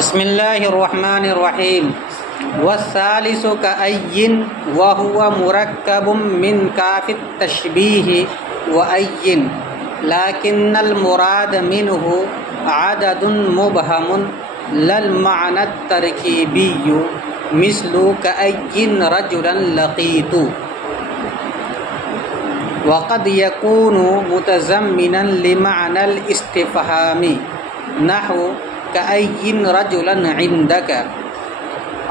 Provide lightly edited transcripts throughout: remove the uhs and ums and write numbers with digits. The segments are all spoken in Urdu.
بسم اللہ الرحمن الرحیم والثالث کأی وهو مرکب من کاف التشبیہ وأی لكن المراد منه عدد مبهم لا المعنى الترکیبی مثل کأی رجلا لقیت وقد يكون متضمنا لمعنى الاستفهام نحو کأی رجلا عندک،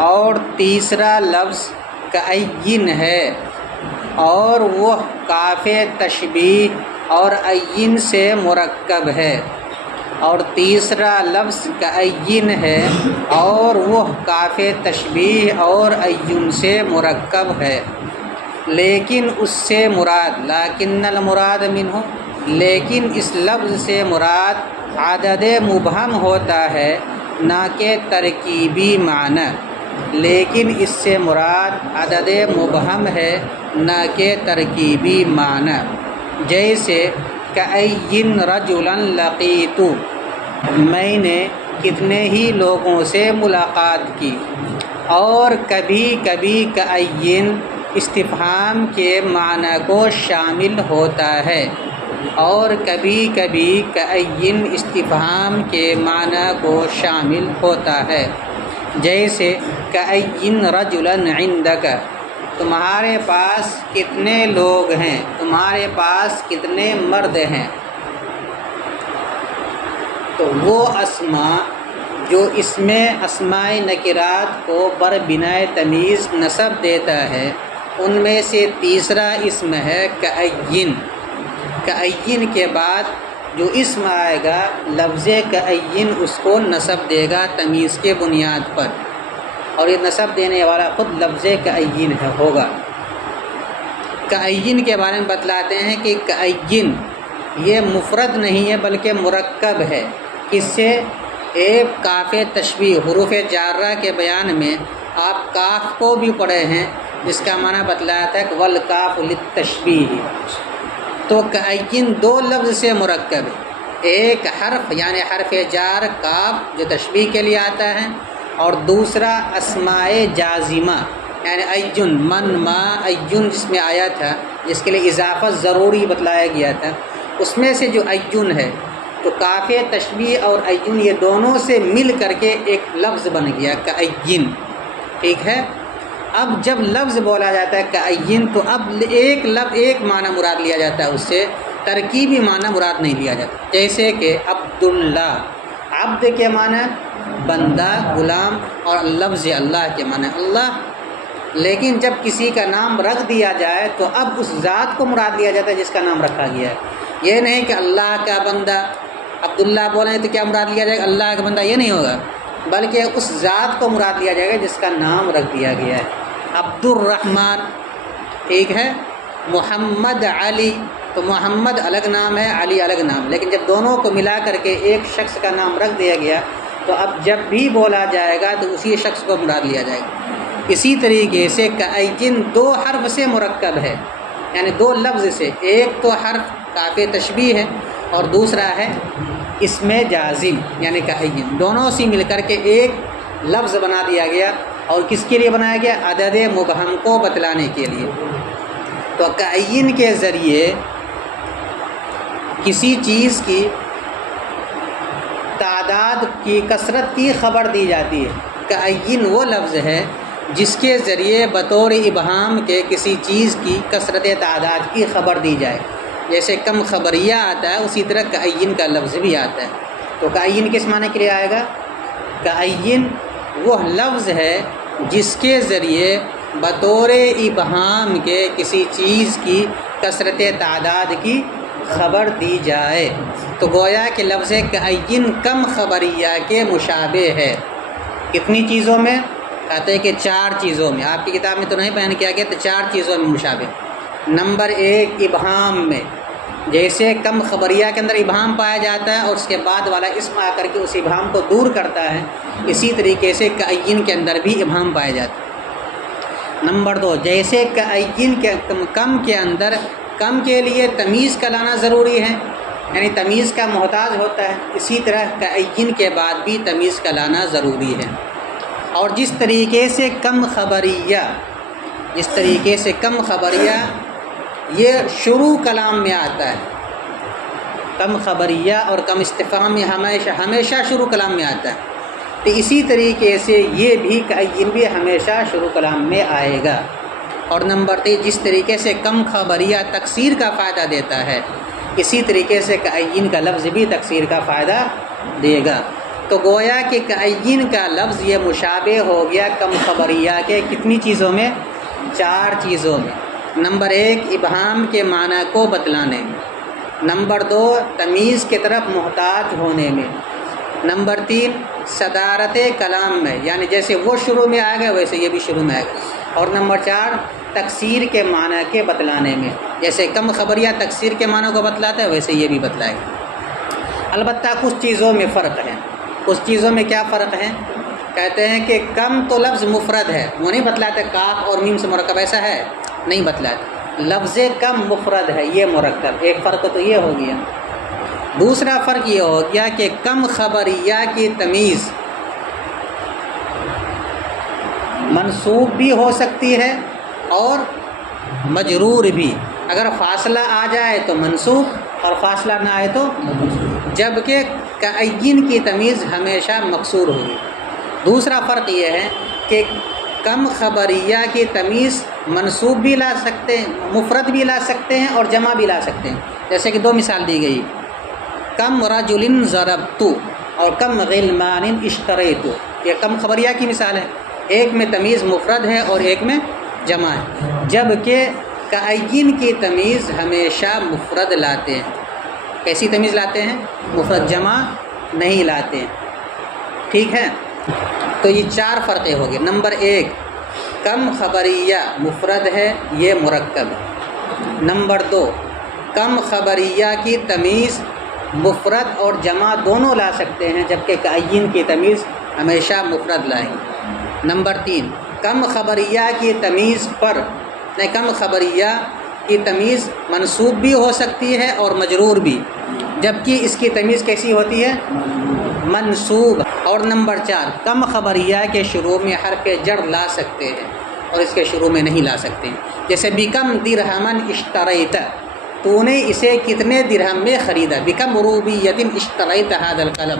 اور تیسرا لفظ کأی ہے اور وہ کاف تشبیہ اور عین سے مرکب ہے، اور تیسرا لفظ کأی ہے اور وہ کاف تشبیہ اور عین سے مرکب ہے، لیکن اس سے مراد لیکن المراد منہ، لیکن اس لفظ سے مراد عدد مبہم ہوتا ہے نہ کہ ترکیبی معنی، لیکن اس سے مراد عدد مبہم ہے نہ کہ ترکیبی معنی، جیسے کأی رجلا لقیت، میں نے کتنے ہی لوگوں سے ملاقات کی، اور کبھی کبھی کأی استفہام کے معنی کو شامل ہوتا ہے، اور کبھی کبھی کأی استفہام کے معنی کو شامل ہوتا ہے، جیسے کأی رجلا عندک، تمہارے پاس کتنے لوگ ہیں، تمہارے پاس کتنے مرد ہیں۔ تو وہ اسماء جو اس میں اسماء نکرات کو بر بنائے تمیز نسب دیتا ہے، ان میں سے تیسرا اسم ہے کأی۔ کأی کے بعد جو اسم آئے گا لفظ کأی اس کو نسب دے گا تمیز کے بنیاد پر، اور یہ نسب دینے والا خود لفظ کأی ہوگا۔ کأی کے بارے میں بتلاتے ہیں کہ کأی یہ مفرد نہیں ہے بلکہ مرکب ہے، اس سے ایک کاف تشبیہ حروف جارہ کے بیان میں آپ کاف کو بھی پڑھے ہیں، جس کا معنی بتلایا تھا کہ والکاف للتشبیہ، تو کأی دو لفظ سے مرکب ہے، ایک حرف یعنی حرف جار کاف جو تشبیہ کے لیے آتا ہے، اور دوسرا اسماء جازمہ یعنی ایجن من ما ایجن جس میں آیا تھا، جس کے لیے اضافہ ضروری بتلایا گیا تھا، اس میں سے جو ایجن ہے، تو کاف تشبیہ اور ایجن یہ دونوں سے مل کر کے ایک لفظ بن گیا کأی، ٹھیک ہے۔ اب جب لفظ بولا جاتا ہے کأی تو اب ایک معنی مراد لیا جاتا ہے، اس سے ترکیبی معنی مراد نہیں لیا جاتا، جیسے کہ عبداللہ، عبد کے معنی بندہ غلام، اور لفظ اللہ کے معنی اللہ، لیکن جب کسی کا نام رکھ دیا جائے تو اب اس ذات کو مراد لیا جاتا ہے جس کا نام رکھا گیا ہے، یہ نہیں کہ اللہ کا بندہ عبداللہ بولیں تو کیا مراد لیا جائے گا اللہ کا بندہ، یہ نہیں ہوگا، بلکہ اس ذات کو مراد لیا جائے گا جس کا نام رکھ دیا گیا ہے۔ عبد الرحمن، ٹھیک ہے، محمد علی، تو محمد الگ نام ہے، علی الگ نام، لیکن جب دونوں کو ملا کر کے ایک شخص کا نام رکھ دیا گیا تو اب جب بھی بولا جائے گا تو اسی شخص کو مراد لیا جائے گا۔ اسی طریقے سے کأی دو حرف سے مرکب ہے، یعنی دو لفظ سے، ایک تو حرف کاف تشبیہ ہے اور دوسرا ہے اسم جازم یعنی کأی، دونوں سے مل کر کے ایک لفظ بنا دیا گیا، اور کس کے لیے بنایا گیا؟ عدد مبہم کو بتلانے کے لیے۔ تو کأی کے ذریعے کسی چیز کی تعداد کی کثرت کی خبر دی جاتی ہے۔ کأی وہ لفظ ہے جس کے ذریعے بطور ابہام کے کسی چیز کی کثرت تعداد کی خبر دی جائے، جیسے کم خبریہ آتا ہے اسی طرح کأی کا لفظ بھی آتا ہے۔ تو کأی کس معنی کے لیے آئے گا؟ کأی وہ لفظ ہے جس کے ذریعے بطور ابہام کے کسی چیز کی کثرت تعداد کی خبر دی جائے، تو گویا کہ لفظ کأی کم خبریہ کے مشابہ ہے۔ کتنی چیزوں میں؟ کہتے ہیں کہ 4 چیزوں میں، آپ کی کتاب میں تو نہیں بیان کیا گیا، تو 4 چیزوں میں مشابہ۔ نمبر 1 ابہام میں، جیسے کم خبریہ کے اندر ابہام پایا جاتا ہے اور اس کے بعد والا اسم آ کر کے اس ابہام کو دور کرتا ہے، اسی طریقے سے کأی کے اندر بھی ابہام پایا جاتا ہے۔ نمبر 2 جیسے کأی کے کم کے اندر کم کے لیے تمیز کا لانا ضروری ہے، یعنی تمیز کا محتاج ہوتا ہے، اسی طرح کعین کے بعد بھی تمیز کا لانا ضروری ہے۔ اور جس طریقے سے کم خبریہ یہ شروع کلام میں آتا ہے، کم خبریہ اور کم استفہام میں ہمیشہ شروع کلام میں آتا ہے، تو اسی طریقے سے یہ بھی کعین بھی ہمیشہ شروع کلام میں آئے گا۔ اور نمبر 3، جس طریقے سے کم خبریہ تکثیر کا فائدہ دیتا ہے، اسی طریقے سے کعین کا لفظ بھی تکثیر کا فائدہ دے گا۔ تو گویا کہ کعین کا لفظ یہ مشابہ ہو گیا کم خبریہ کے کتنی چیزوں میں؟ 4 چیزوں میں۔ نمبر 1، ابہام کے معنی کو بتلانے میں۔ نمبر 2، تمیز کی طرف محتاج ہونے میں۔ نمبر 3، صدارت کلام میں، یعنی جیسے وہ شروع میں آئے گا ویسے یہ بھی شروع میں آئے گا۔ اور نمبر 4، تکثیر کے معنی کے بتلانے میں، جیسے کم خبریہ تکثیر کے معنی کو بتلاتا ہے ویسے یہ بھی بتلائے گا۔ البتہ کچھ چیزوں میں فرق ہے۔ کچھ چیزوں میں کیا فرق ہے؟ کہتے ہیں کہ کم تو لفظ مفرد ہے، وہ نہیں بتلاتے کاف اور میم سے مرکب، ایسا ہے نہیں بتلاتے۔ لفظ کم مفرد ہے، یہ مرکب، ایک فرق تو یہ ہو گیا۔ دوسرا فرق یہ ہو گیا کہ کم خبریہ کی تمیز منصوب بھی ہو سکتی ہے اور مجرور بھی، اگر فاصلہ آ جائے تو منصوب اور فاصلہ نہ آئے تو، جبکہ کعین کی تمیز ہمیشہ مکسور ہوگی۔ دوسرا فرق یہ ہے کہ کم خبریہ کی تمیز منصوب بھی لا سکتے ہیں، مفرد بھی لا سکتے ہیں اور جمع بھی لا سکتے ہیں۔ جیسے کہ 2 مثال دی گئی، کم رجل ضربت اور کم غلمان اشتریت، یہ کم خبریہ کی مثال ہے، ایک میں تمیز مفرد ہے اور ایک میں جمع ہے، جبکہ کعین کی تمیز ہمیشہ مفرد لاتے ہیں۔ کیسی تمیز لاتے ہیں؟ مفرد، جمع نہیں لاتے ہیں۔ ٹھیک ہے، تو یہ 4 فرقیں ہو گئے۔ نمبر 1، کم خبریہ مفرد ہے، یہ مرکب ہے۔ نمبر 2، کم خبریہ کی تمیز مفرد اور جمع دونوں لا سکتے ہیں، جبکہ کعین کی تمیز ہمیشہ مفرد لائیں گے۔ نمبر 3، کم خبریہ کی تمیز کم خبریہ کی تمیز منصوب بھی ہو سکتی ہے اور مجرور بھی، جبکہ اس کی تمیز کیسی ہوتی ہے؟ منصوب۔ اور نمبر 4، کم خبریہ کے شروع میں حرف جر لا سکتے ہیں اور اس کے شروع میں نہیں لا سکتے ہیں۔ جیسے بکم درہمن اشتریت، تو نے اسے کتنے درہم میں خریدا؟ بکم روبیۃ اشتریت ھذا القلم،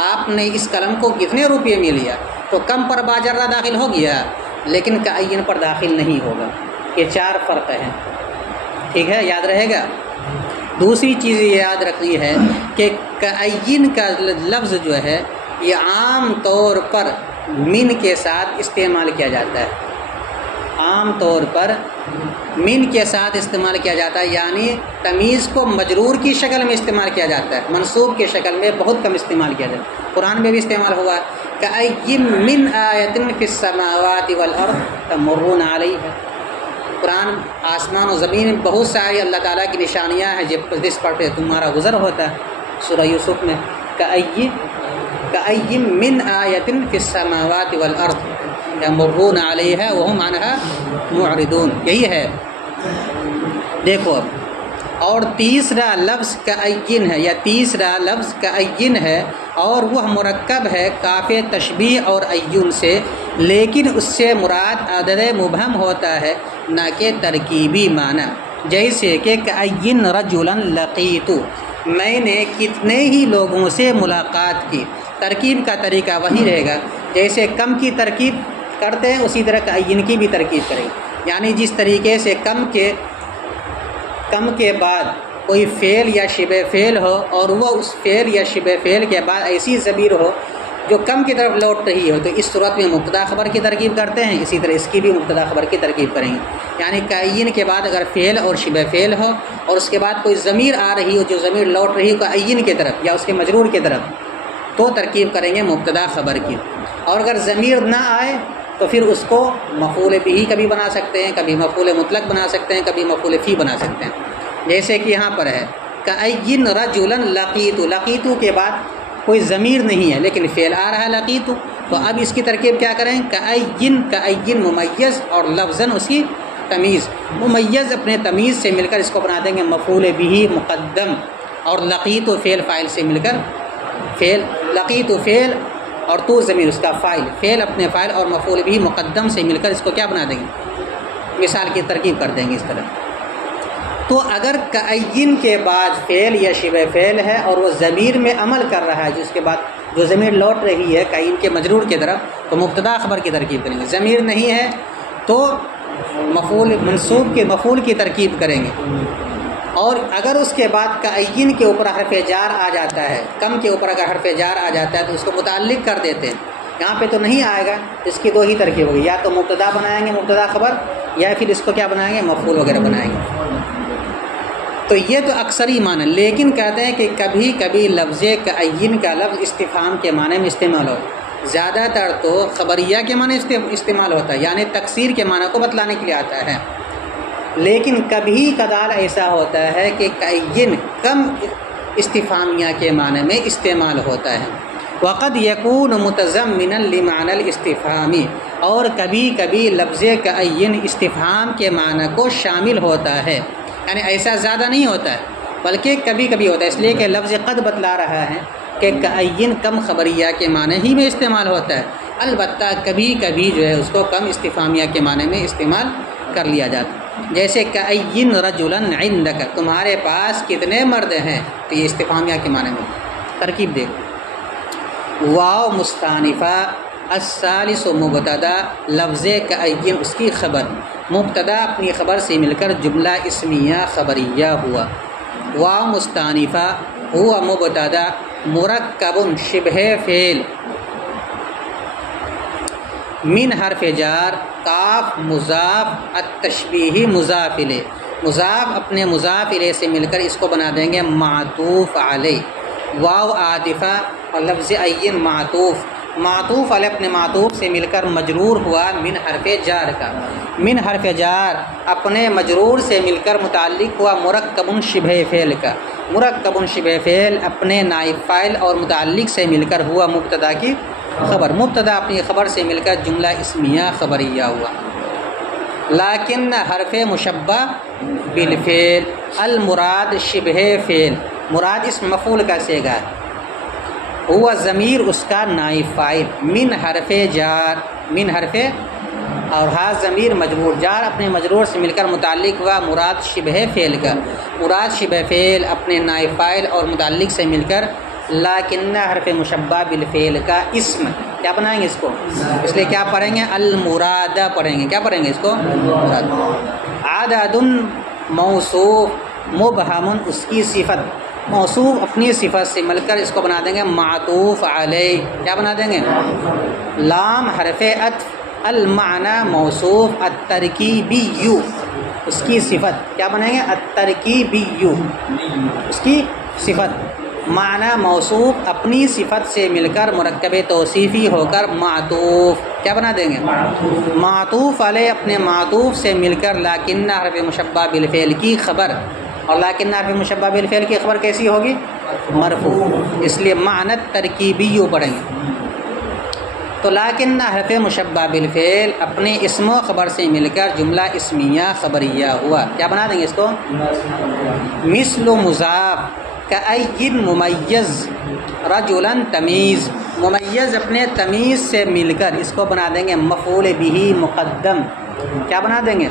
آپ نے اس قلم کو کتنے روپے میں لیا؟ تو کم پر باجرہ داخل ہو گیا لیکن کعین پر داخل نہیں ہوگا۔ یہ 4 فرق ہیں، ٹھیک ہے، یاد رہے گا۔ دوسری چیز یہ یاد رکھنی ہے کہ کعین کا لفظ جو ہے یہ عام طور پر من کے ساتھ استعمال کیا جاتا ہے، عام طور پر من کے ساتھ استعمال کیا جاتا ہے، یعنی تمیز کو مجرور کی شکل میں استعمال کیا جاتا ہے، منصوب کی شکل میں بہت کم استعمال کیا جاتا ہے۔ قرآن میں بھی استعمال ہوا ہے، کأَيٍّ مِّنْ آیَةٍ فِي السَّمَاوَاتِ وَالْأَرْضِ تَمُرُّونَ عَلَيْهَا، قرآن آسمان و زمین میں بہت ساری اللہ تعالیٰ کی نشانیاں ہیں جس پر تمہارا گزر ہوتا ہے۔ سورہ یوسف میں کأَيٍّ مِّنْ آیَةٍ فِي السَّمَاوَاتِ وَالْأَرْضِ یمرون علیہا وہم عنہا معرضون، یہی ہے۔ دیکھو، اور تیسرا لفظ کأین ہے، یا تیسرا لفظ کأین ہے اور وہ مرکب ہے کاف تشبیہ اور ایون سے، لیکن اس سے مراد عدد مبہم ہوتا ہے نہ کہ ترکیبی معنی۔ جیسے کہ کأین رجلا لقیت، میں نے کتنے ہی لوگوں سے ملاقات کی۔ ترکیب کا طریقہ وہی رہے گا، جیسے کم کی ترکیب کرتے ہیں اسی طرح کأین کی بھی ترکیب کریں گے، یعنی جس طریقے سے کم کے بعد کوئی فعل یا شبہ فعل ہو اور وہ اس فعل یا شبہ فعل کے بعد ایسی ضمیر ہو جو کم کی طرف لوٹ رہی ہو، تو اس صورت میں مبتدا خبر کی ترکیب کرتے ہیں، اسی طرح اس کی بھی مبتدا خبر کی ترکیب کریں گے۔ یعنی کأین کے بعد اگر فعل اور شبہ فعل ہو اور اس کے بعد کوئی ضمیر آ رہی ہو جو ضمیر لوٹ رہی ہو کأین کی طرف یا اس کے مجرور کی طرف، تو ترکیب کریں گے مبتدا خبر کی۔ اور اگر ضمیر نہ آئے تو پھر اس کو مفعول بہ کبھی بنا سکتے ہیں، کبھی مفعول مطلق بنا سکتے ہیں، کبھی مفعول فی بنا سکتے ہیں۔ جیسے کہ یہاں پر ہے کأین رجلا لقیت، لقیت کے بعد کوئی ضمیر نہیں ہے لیکن فعل آ رہا ہے لقیت، تو اب اس کی ترکیب کیا کریں؟ کأین ممیز اور لفظاً اس کی تمیز، ممیز اپنے تمیز سے مل کر اس کو بنا دیں گے مفعول بہ مقدم، اور لقیت و فعل فاعل سے مل کر فعل، لقیت و فعل اور تو ضمیر اس کا فاعل، فعل اپنے فاعل اور مفعول بھی مقدم سے مل کر اس کو کیا بنا دیں گے، مثال کی ترکیب کر دیں گے اس طرح۔ تو اگر کعین کے بعد فعل یا شبہ فعل ہے اور وہ ضمیر میں عمل کر رہا ہے، جس کے بعد جو ضمیر لوٹ رہی ہے کعین کے مجرور کی طرف، تو مبتدا خبر کی ترکیب کریں گے۔ ضمیر نہیں ہے تو مفعول منصوب کے مفعول کی ترکیب کریں گے۔ اور اگر اس کے بعد کعین کے اوپر حرف جار آ جاتا ہے، کم کے اوپر اگر حرف جار آ جاتا ہے تو اس کو متعلق کر دیتے ہیں۔ یہاں پہ تو نہیں آئے گا، اس کی دو ہی ترکیب ہوگی، یا تو مبتدا بنائیں گے مبتدا خبر، یا پھر اس کو کیا بنائیں گے، مفعول وغیرہ بنائیں گے۔ تو یہ تو اکثر ہی معنی، لیکن کہتے ہیں کہ کبھی کبھی لفظ کعین کا لفظ استفہام کے معنی میں استعمال ہو، زیادہ تر تو خبریہ کے معنی استعمال ہوتا ہے، یعنی تکثیر کے معنی کو بتلانے کے لیے آتا ہے۔ لیکن کبھی کدال ایسا ہوتا ہے کہ کعین کم استفہامیہ کے معنی میں استعمال ہوتا ہے۔ وقد یکون متضمنا لمعنی الاستفہامی، اور کبھی کبھی لفظ کعین استفہام کے معنی کو شامل ہوتا ہے، یعنی ایسا زیادہ نہیں ہوتا ہے بلکہ کبھی کبھی ہوتا ہے، اس لیے کہ لفظ قد بتلا رہا ہے کہ کعین کم خبریہ کے معنی ہی میں استعمال ہوتا ہے، البتہ کبھی کبھی جو ہے اس کو کم استفہامیہ کے معنی میں استعمال کر لیا جاتا ہے۔ جیسے کعین رجلا عندک، تمہارے پاس کتنے مرد ہیں، تو یہ استفہامیہ کے معنی میں ترکیب دیکھو۔ واو مستانفہ، الثالث مبتدا، لفظ کعین اس کی خبر، مبتدا اپنی خبر سے مل کر جملہ اسمیہ خبریہ ہوا۔ واو مستانفہ ہوا مبتدا، مرکب شبہ فعل، من حرف جار، کاف مضاف، التشبیہ مضاف الیہ، مضاف اپنے مضاف الیہ سے مل کر اس کو بنا دیں گے معطوف علیہ۔ واو عاطفہ اور لفظ عین معطوف، معطوف علیہ اپنے معطوف سے مل کر مجرور ہوا من حرف جار کا، من حرف جار اپنے مجرور سے مل کر متعلق ہوا مرکب شبہ فعل کا، مرکب شبہ فعل اپنے نائب فاعل اور متعلق سے مل کر ہوا مبتدا کی خبر، مبتدا اپنی خبر سے مل کر جملہ اسمیہ خبریہ ہوا۔ لیکن حرف مشبہ بالفعل، المراد شبہ فعل، مراد اس مفعول کا صیغہ ہے، ہوا ضمیر اس کا نائب فاعل، من حرف جار، من حرف اور ہا ضمیر مجرور، جار اپنے مجرور سے مل کر متعلق ہوا مراد شبہ فعل کا، مراد شبہ فعل اپنے نائب فاعل اور متعلق سے مل کر لیکن حرف مشبہ بالفعل کا اسم، کیا بنائیں گے اس کو، اس لیے کیا پڑھیں گے، المراد پڑھیں گے، کیا پڑھیں گے اس کو، مراد۔ عدد موصوف مبہم اس کی صفت، موصوف اپنی صفت سے مل کر اس کو بنا دیں گے معطوف علیہ، کیا بنا دیں گے، لام حرف عطف، المعنی موصوف، الترکیبی اس کی صفت، کیا بنائیں گے، الترکیبی اس کی صفت، معنی موصوف اپنی صفت سے مل کر مرکب توصیفی ہو کر معطوف، کیا بنا دیں گے، معطوف علیہ اپنے معطوف سے مل کر لیکن حرف مشبہ بالفعل کی خبر، اور لیکن حرف مشبہ بالفعل کی خبر کیسی ہوگی، مرفوع، اس لیے معنی ترکیبی پڑھیں گے۔ تو لیکن حرف مشبہ بالفعل اپنے اسم و خبر سے مل کر جملہ اسمیہ خبریہ ہوا، کیا بنا دیں گے اس کو، مثل مضاف، کعین ممیز، رجلا تمیز، ممیز اپنے تمیز سے مل کر اس کو بنا دیں گے مفعول بہ مقدم، کیا بنا دیں گے،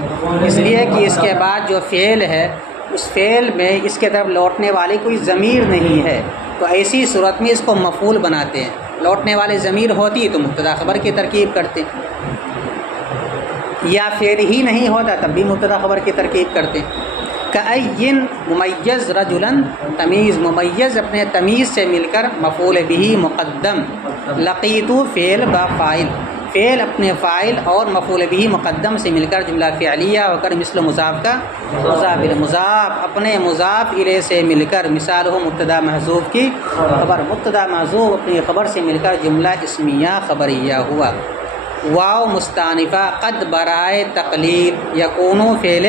اس لیے کہ اس کے بعد جو فعل ہے اس فعل میں اس کے طرف لوٹنے والی کوئی ضمیر نہیں ہے، تو ایسی صورت میں اس کو مفعول بناتے ہیں، لوٹنے والے ضمیر ہوتی تو مبتدا خبر کی ترکیب کرتے، یا فعل ہی نہیں ہوتا تب بھی مبتدا خبر کی ترکیب کرتے۔ کعین ممیز رجلا تمیز، ممیز اپنے تمیز سے مل کر مفعول بہ مقدم، لقیتو فعل با فاعل، فعل اپنے فاعل اور مفعول بہ مقدم سے مل کر جملہ فعلیہ ہو کر مثل مضاف کا مضاف الیہ، مضاف اپنے مضاف الیہ سے مل کر مثال ہو مبتدا محذوف کی خبر، مبتدا محذوف اپنی خبر سے مل کر جملہ اسمیہ خبریہ ہوا۔ واو مستانفہ، قد برائے تقلیل، یکون فعل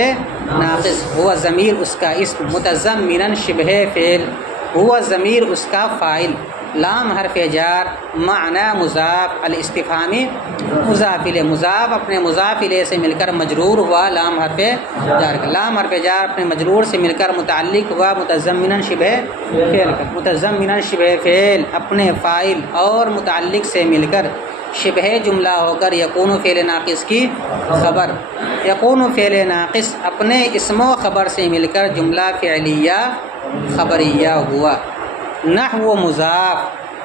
ناقص، ہوا ضمیر اس کا اسم، متضمنا شبہ فعل، ہوا ضمیر اس کا فاعل، لام حرف جار معنی مضاف الاستفہامی مضاف الیہ، مضاف اپنے مضاف الیہ سے مل کر مجرور ہوا لام حرف جار کا، لام حرف جار اپنے مجرور سے مل کر متعلق ہوا متضمنا شبہ فعل کا، متضمنا شبہ فعل اپنے فاعل اور متعلق سے مل کر شبہ جملہ ہو کر یکون فعل ناقص کی خبر، یکون فعل ناقص اپنے اسم و خبر سے مل کر جملہ فعلیہ خبریہ ہوا۔ نحو مضاف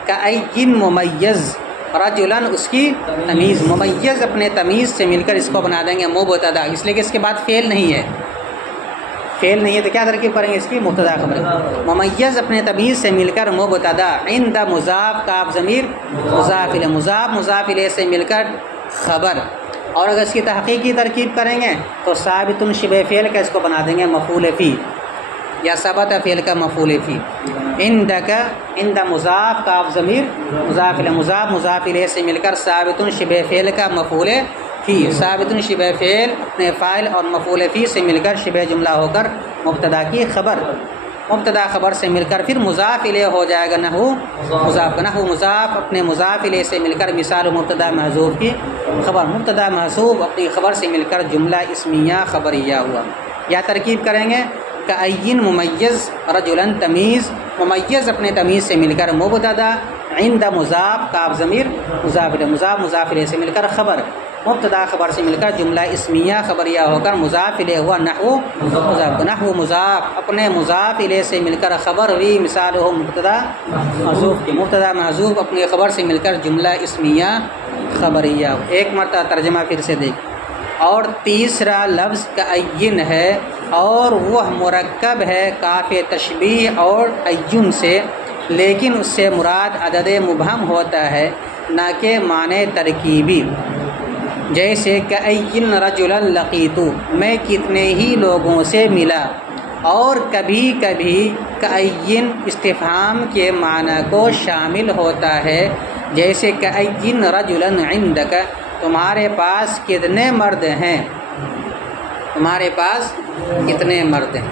کأین ممیز رجلاً اس کی تمیز، ممیز اپنے تمیز سے مل کر اس کو بنا دیں گے مبتدا، اس لیے کہ اس کے بعد فعل نہیں ہے، فعل نہیں ہے تو کیا ترکیب کریں گے اس کی مبتدا خبر، ممیز اپنے تمیز سے مل کر مبتدا، عند مضاف کاف ضمیر مضاف الیہ، مضاف مضاف الیہ سے مل کر خبر، اور اگر اس کی تحقیقی ترکیب کریں گے تو ثابت شبہ فعل کا اس کو بنا دیں گے مفعول فی یا ثبت فعل کا مفعول فی، عندک عند مضاف کاف ضمیر مضاف الیہ، مضاف مضاف الیہ سے مل کر ثابت شبہ فعل کا مفعول فی، ثابت شبہ فعل اپنے فاعل اور مفعول فی سے مل کر شبہ جملہ ہو کر مبتدا کی خبر، مبتدا خبر سے مل کر پھر مضاف الیہ ہو جائے گا نحو مضاف کا، نحو مضاف اپنے مضاف الیہ سے مل کر مثال مبتدا محذوف کی خبر، مبتدا محذوف اپنی خبر سے مل کر جملہ اسمیہ خبریہ ہوا۔ یا ترکیب کریں گے کأین ممیز رجلاً تمیز، ممیز اپنے تمیز سے مل کر مبتدا، عند مضاف کاف ضمیر مضاف الیہ، مضاف مضاف الیہ سے مل کر خبر، مبتدا خبر سے مل کر جملہ اسمیہ خبریہ ہو کر مضاف الیہ ہوا نحو مضاف، نحو مضاف اپنے مضاف الیہ سے مل کر خبر ہوئی مثال ہو مبتدا محذوف کی، مبتدا محذوف اپنی خبر سے مل کر جملہ اسمیہ خبریہ۔ ایک مرتبہ ترجمہ پھر سے دیکھ۔ اور تیسرا لفظ کأین ہے اور وہ مرکب ہے کاف تشبیہ اور ایون سے، لیکن اس سے مراد عدد مبہم ہوتا ہے نہ کہ معنی ترکیبی، جیسے کأین رجلا لقیتو میں کتنے ہی لوگوں سے ملا، اور کبھی کبھی کأین استفہام کے معنی کو شامل ہوتا ہے، جیسے کأین رجلا عندک تمہارے پاس کتنے مرد ہیں، تمہارے پاس کتنے مرد ہیں۔